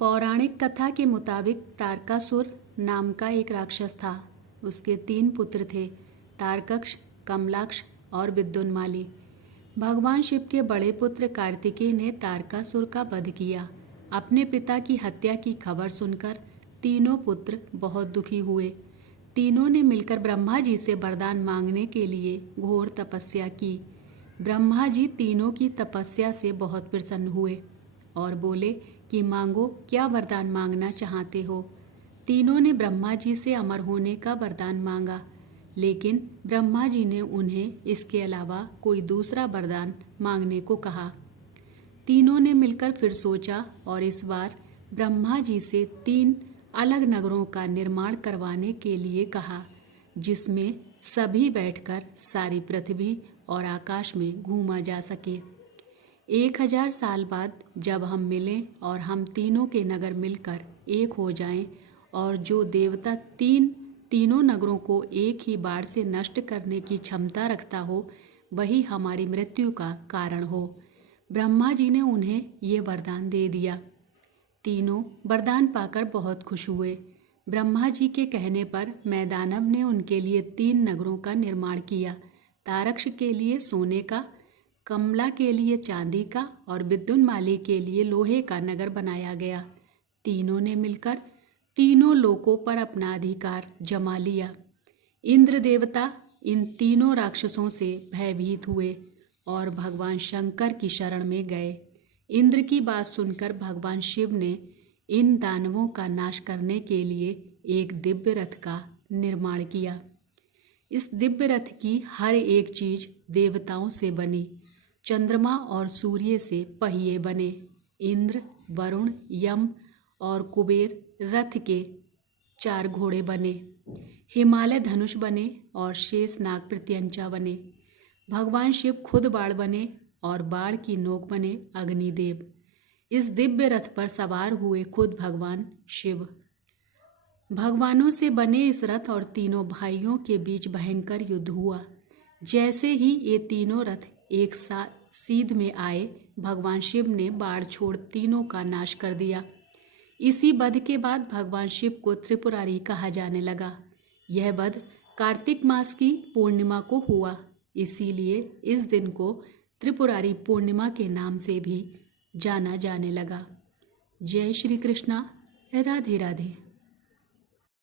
पौराणिक कथा के मुताबिक तारकासुर नाम का एक राक्षस था। उसके 3 पुत्र थे, तारकक्ष, कमलाक्ष और विद्युन्माली। भगवान शिव के बड़े पुत्र कार्तिकेय ने तारकासुर का वध किया। अपने पिता की हत्या की खबर सुनकर तीनों पुत्र बहुत दुखी हुए। तीनों ने मिलकर ब्रह्मा जी से वरदान मांगने के लिए घोर तपस्या की। ब्रह्मा जी तीनों की तपस्या से बहुत प्रसन्न हुए और बोले कि मांगो, क्या वरदान मांगना चाहते हो। तीनों ने ब्रह्मा जी से अमर होने का वरदान मांगा, लेकिन ब्रह्मा जी ने उन्हें इसके अलावा कोई दूसरा वरदान मांगने को कहा। तीनों ने मिलकर फिर सोचा और इस बार ब्रह्मा जी से 3 अलग नगरों का निर्माण करवाने के लिए कहा, जिसमें सभी बैठकर सारी पृथ्वी और आकाश में घूमा जा सके। 1000 साल बाद जब हम मिलें और हम तीनों के नगर मिलकर एक हो जाएं और जो देवता तीनों नगरों को एक ही बार से नष्ट करने की क्षमता रखता हो, वही हमारी मृत्यु का कारण हो। ब्रह्मा जी ने उन्हें ये वरदान दे दिया। तीनों वरदान पाकर बहुत खुश हुए। ब्रह्मा जी के कहने पर मैदानव ने उनके लिए 3 नगरों का निर्माण किया। तारक्ष के लिए सोने का, कमला के लिए चांदी का और विद्युन्माली के लिए लोहे का नगर बनाया गया। तीनों ने मिलकर तीनों लोकों पर अपना अधिकार जमा लिया। इंद्र देवता इन तीनों राक्षसों से भयभीत हुए और भगवान शंकर की शरण में गए। इंद्र की बात सुनकर भगवान शिव ने इन दानवों का नाश करने के लिए एक दिव्य रथ का निर्माण किया। इस दिव्य रथ की हर एक चीज देवताओं से बनी। चंद्रमा और सूर्य से पहिए बने। इंद्र, वरुण, यम और कुबेर रथ के 4 घोड़े बने। हिमालय धनुष बने और शेष नाग प्रत्यंचा बने। भगवान शिव खुद बाण बने और बाण की नोक बने अग्निदेव। इस दिव्य रथ पर सवार हुए खुद भगवान शिव। भगवानों से बने इस रथ और तीनों भाइयों के बीच भयंकर युद्ध हुआ। जैसे ही ये तीनों रथ एक साथ सीध में आए, भगवान शिव ने बाण छोड़ तीनों का नाश कर दिया। इसी वध के बाद भगवान शिव को त्रिपुरारी कहा जाने लगा। यह वध कार्तिक मास की पूर्णिमा को हुआ, इसीलिए इस दिन को त्रिपुरारी पूर्णिमा के नाम से भी जाना जाने लगा। जय श्री कृष्णा। राधे राधे।